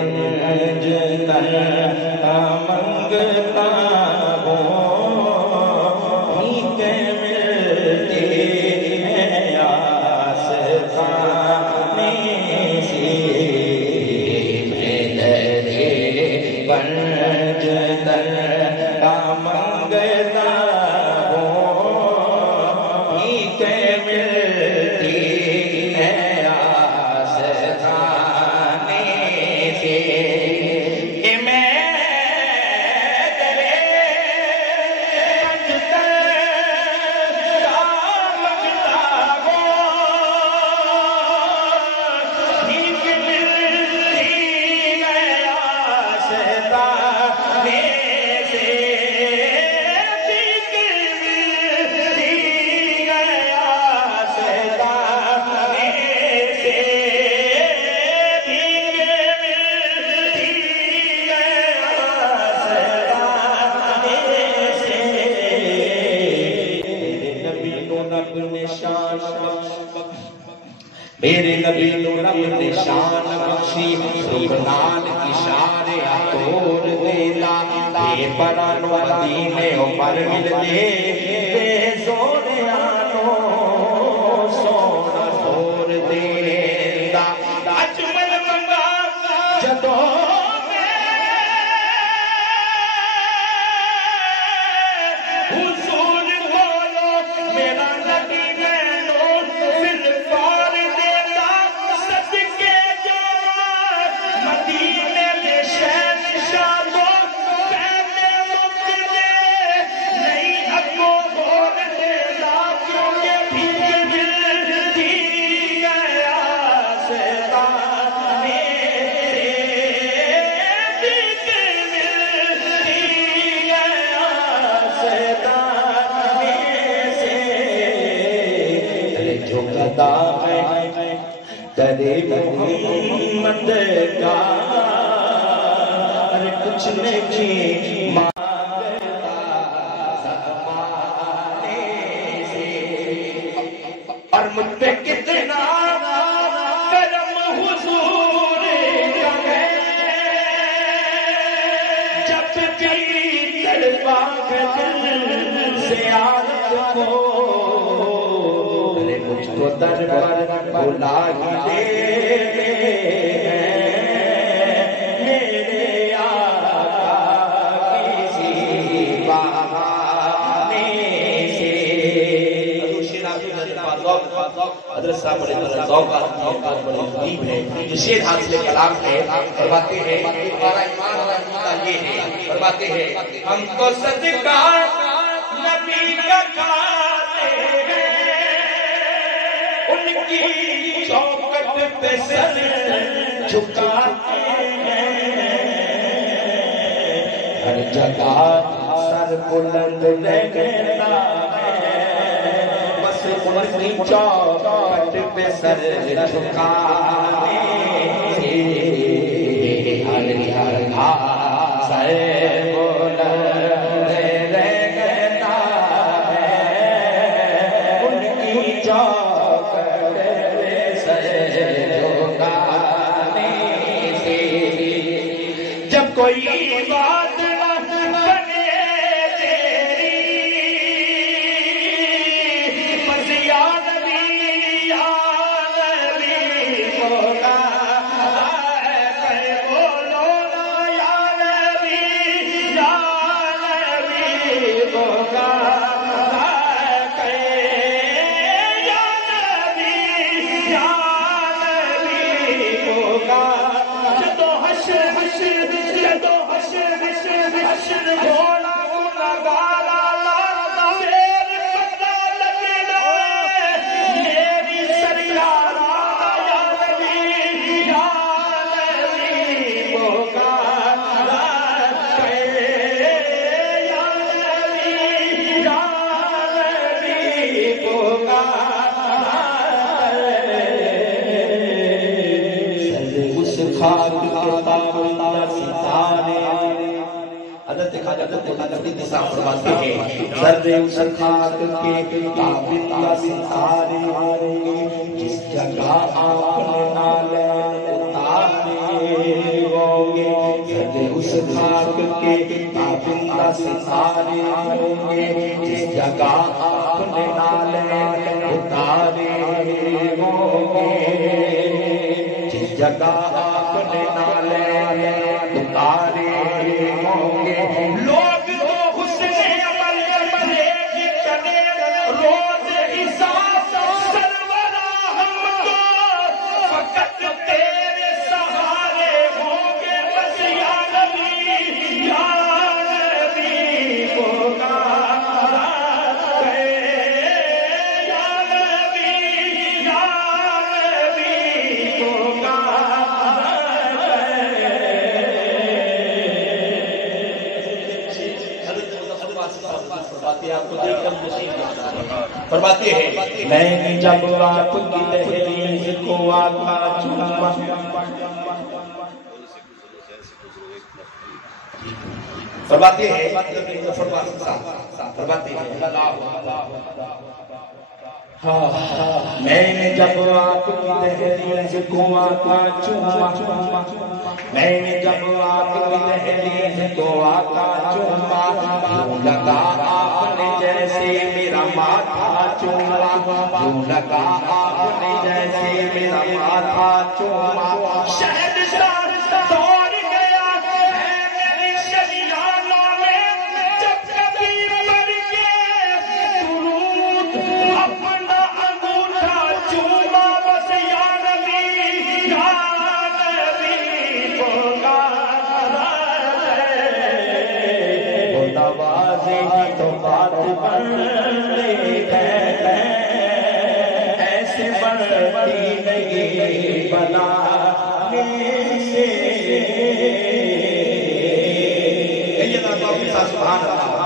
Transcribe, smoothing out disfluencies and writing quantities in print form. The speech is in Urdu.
پنج تن منگتا ہوں کے ملتے ہیں آستانے سے میرے پنج تن منگتا ہوں کے ملتی ہیں آستانے سے میرے نبی نے اپنے شان بخشی رکنان اشارے توڑ دیلا بے پرانو مدینے پر مل دے بے زوریانو سونا توڑ دیلا اجمل منگا جدو ترے محمد کا کچھ نہیں مانگتا زمانے سے اور مجھ پہ کتنا کرم حضور کا ہے جب بھی تڑپا دل سے عادت کو مجھ کو در پر بلا ہی دیتے ہیں میرے آقا کسی بہانے سے حضرت صاحب بڑے ذوق بڑے غریب ہے یہ شعر حاصل کلام ہے فرماتے ہیں ہمارا ایمان اور عقیدہ یہ ہے فرماتے ہیں ہم تو صدقہ نبی کا کھاتے ہیں ان کی چوکٹ پہ سر جھکاتے ہیں ہر جگہ سر بلند رہتا ہے بس ان کی چوکٹ پہ سر جھکانے سے ہر جگہ سر بلند رہتا ہے ان کی چوکٹ جب کوئی بات نہ بنے تیری بس یا نبی ہوگا بولو نا یا نبی ہوگا خاک کے تابندہ ستارے حضرت خواجہ تقریبی صاحب فرماتے ہیں ذرے اس خاک کے تابندہ ستارے جس جگہ آپ نے نالے اتارے وہ خاک کے تابندہ ستارے ہوں گے جس جگہ آپ نے نالے اتارے ہوں گے جس جگہ آپ نے نالے اتارے ہوں گے لوگ تو حسن عمل بنے گی چلے روز حساب سرورا ہم تو فقط تیرے سہارے ہوں گے بس یا نبی پکارا ہے یا نبی فرماتے ہیں میں نے جب آپ کی دہلیز کو آقا چوما فرماتے ہیں میں نے جب آپ کی دہلیز کو آقا چوما میں نے جب آپ کی دہلیز کو آقا چوما لگا آپ نے جیسے میرا ماتھا چوما لگا آپ نے جیسے میرا ماتھا چوما شہد دوڑ گیا ہے میری شریانوں میں جب کبھی بڑھ کے درود اپنا انگوٹھا چوما بس یا نبی پکارا ہے وہ نوازے تو بات بڑھنے ہے ایسے بڑھتی نہیں بنا سبحان اللہ